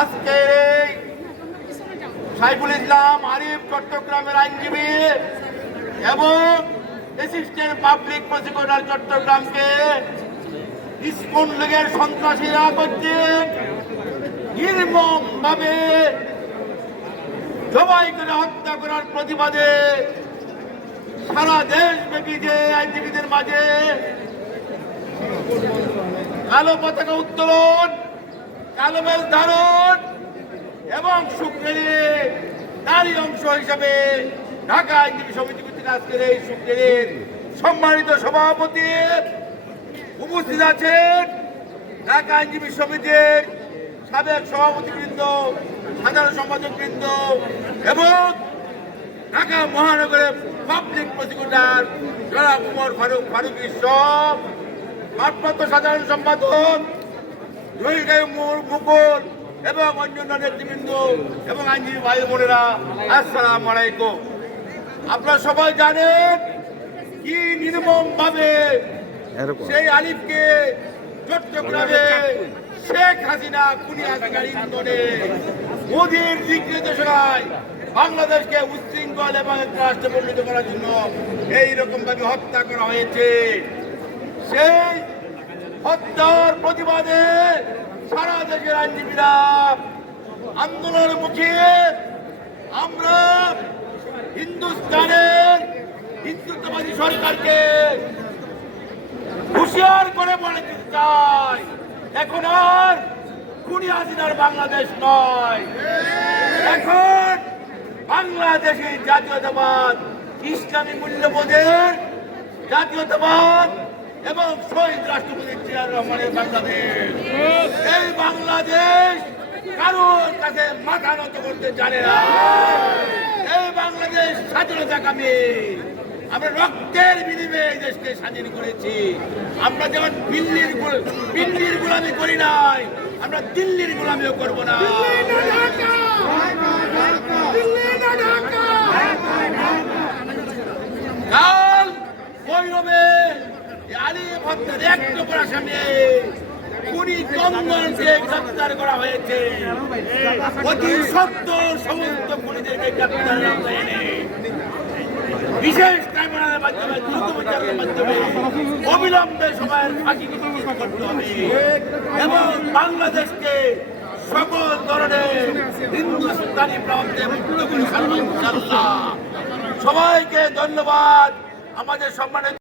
আজকে সাইফুল ইসলাম আরিফ চট্টগ্রামের আইনজীবী এবং অ্যাসিস্ট্যান্ট পাবলিক প্রসিকিউটর চট্টগ্রামকে ইসকন লীগের সন্ত্রাসীরা করছে নির্মম ভাবে জবাই করে হত্যা করার প্রতিবাদে সারা দেশব্যাপী যে আইনজীবীদের মাঝে কালো পতাকা উত্তোলন, কালো বেশ ধারণ এবং শুক্রের তারই অংশ হিসাবে ঢাকা আইনজীবী সমিতি কর্তৃক আজকের এই শুক্রের সম্মানিত সভাপতি উপস্থিত আছেন ঢাকা আইনজীবী সমিতির সাবেক সভাপতিবৃন্দ, সাধারণ সম্পাদকবৃন্দ এবং ঢাকা মহানগরের পাবলিক প্রসিকিউটর জনাব উমর ফারুকী সহ ভারপ্রাপ্ত সাধারণ সম্পাদক জহির মুকুল এবং অন্যান্য নেতৃবৃন্দ এবং আইনজীবী ভাই বোনেরা, আসসালামু আলাইকুম। আপনারা সবাই জানেন কি নির্মম ভাবে সেই আলিফকে চট্টগ্রামে শেখ হাসিনা খুনি হাসিনার ইন্ধনে মোদীর দিক নির্দেশনায় বাংলাদেশকে উচ্ছৃঙ্খল এবং একটা রাষ্ট্রে পরিণত করার জন্য এইরকম ভাবে হত্যা করা হয়েছে। সেই হত্যার প্রতিবাদে সারা দেশের আইনজীবীরা আন্দোলনের মুখে আমরা হিন্দুস্তানের হিন্দুত্ববাদী সরকারকে হুঁশিয়ার করে বলে দিতে চাই, এখন আর খুনি হাসিনার বাংলাদেশ নয়, এখন বাংলাদেশের জাতীয়তাবাদ, ইসলামী মূল্যবোধের জাতীয়তাবাদ এবং শহীদ রাষ্ট্রপতি জিয়াউর রহমানের বাংলাদেশ। এই বাংলাদেশ কারোর কাছে মাথা নত করতে জানে না। এই বাংলাদেশ স্বাধীনতাকামী, আমরা রক্তের বিনিময়ে এই দেশকে স্বাধীন করেছি। আমরা যেমন দিল্লির গোলামি করি নাই, আমরা দিল্লির গোলামিও করবো না। কাল ভৈরবে আলিফ হত্যার এক টুকরা সামনে খুনি কমলকে গ্রেফতার করা হয়েছে। অতি সত্তর সমস্ত খুনিদেরকে গ্রেফতার করা হয়নি। বিশেষ ট্রাইব্যুনালের মাধ্যমে দ্রুত বিচারের মাধ্যমে অবিলম্বে সবার ফাঁসি নিশ্চিত করতে হবে এবং বাংলাদেশকে সকল ধরনের হিন্দুস্তানি প্রান্তে মুক্ত করে ছাড়বে ইনশাআল্লাহ। সবাইকে ধন্যবাদ। আমাদের সম্মানিত